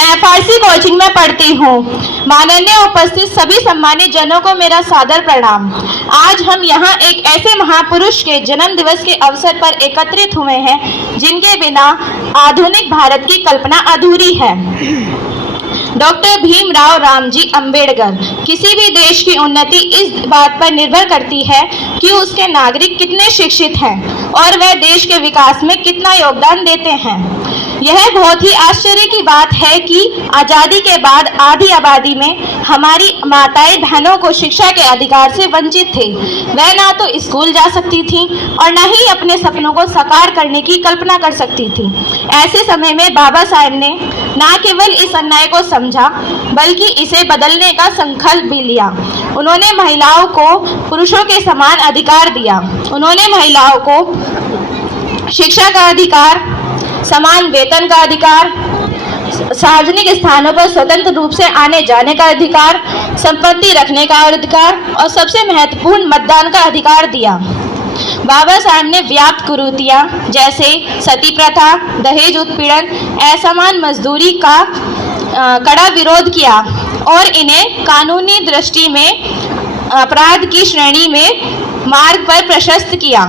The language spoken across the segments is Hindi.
मैं फारसी कोचिंग में पढ़ती हूँ। माननीय उपस्थित सभी सम्मानित जनों को मेरा सादर प्रणाम। आज हम यहाँ एक ऐसे महापुरुष के जन्म दिवस के अवसर पर एकत्रित हुए हैं जिनके बिना आधुनिक भारत की कल्पना अधूरी है। डॉक्टर भीमराव रामजी अंबेडकर। किसी भी देश की उन्नति इस बात पर निर्भर करती है कि उसके नागरिक कितने शिक्षित हैं और वह देश के विकास में कितना योगदान देते हैं। यह बहुत ही आश्चर्य की बात है कि आज़ादी के बाद आधी आबादी में हमारी माताएं बहनों को शिक्षा के अधिकार से वंचित थे। वह ना तो स्कूल जा सकती थीं और न ही अपने सपनों को साकार करने की कल्पना कर सकती थीं। ऐसे समय में बाबा साहेब ने न केवल इस अन्याय को समझा बल्कि इसे बदलने का संकल्प भी लिया। उन्होंने महिलाओं को पुरुषों के समान अधिकार दिया। उन्होंने महिलाओं को शिक्षा का अधिकार, समान वेतन का अधिकार, सार्वजनिक स्थानों पर स्वतंत्र रूप से आने जाने का अधिकार, संपत्ति रखने का अधिकार और सबसे महत्वपूर्ण मतदान का अधिकार दिया। बाबा साहब ने व्याप्त कुरीतियां जैसे सती प्रथा, दहेज उत्पीड़न, असमान मजदूरी का कड़ा विरोध किया और इन्हें कानूनी दृष्टि में अपराध की श्रेणी में मार्ग पर प्रशस्त किया।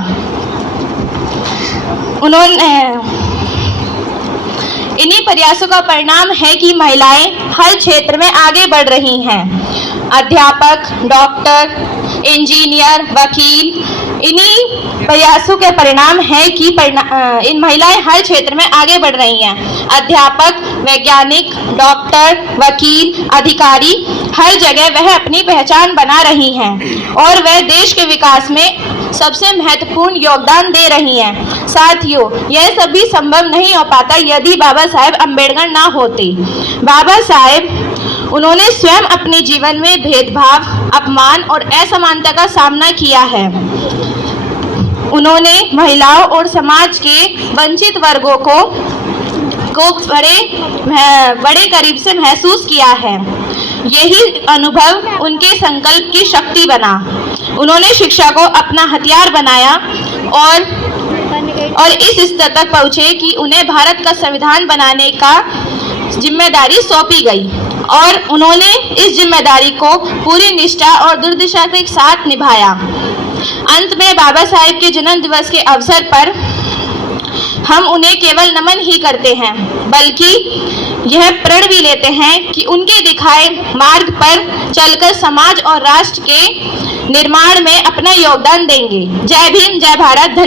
इन्हीं प्रयासों का परिणाम है कि महिलाएं हर क्षेत्र में आगे बढ़ रही हैं। अध्यापक, डॉक्टर, इंजीनियर, वकील, इन्हीं प्रयासों के परिणाम है कि इन महिलाएं हर क्षेत्र में आगे बढ़ रही हैं। अध्यापक, वैज्ञानिक, डॉक्टर, वकील, अधिकारी, हर जगह वह अपनी पहचान बना रही हैं और वह देश के विकास में सबसे महत्वपूर्ण योगदान दे रही हैं। साथियों, यह सभी संभव नहीं हो पाता यदि बाबा साहेब अंबेडकर ना होते। बाबा साहेब, उन्होंने स्वयं अपने जीवन में भेदभाव, अपमान और असमानता का सामना किया है। उन्होंने महिलाओं और समाज के वंचित वर्गों को बड़े करीब से महसूस किया है। यही अनुभव उनके संकल्प की शक्ति बना। उन्होंने शिक्षा को अपना हथियार बनाया और इस स्तर तक पहुंचे कि उन्हें भारत का संविधान बनाने का जिम्मेदारी सौंपी गई और उन्होंने इस जिम्मेदारी को पूरी निष्ठा और दूरदर्शिता के साथ निभाया। अंत में बाबा साहेब के जन्म दिवस के अवसर पर हम उन्हें केवल नमन ही करते हैं बल्कि यह प्रण भी लेते हैं कि उनके दिखाए मार्ग पर चलकर समाज और राष्ट्र के निर्माण में अपना योगदान देंगे। जय भीम, जय भारत।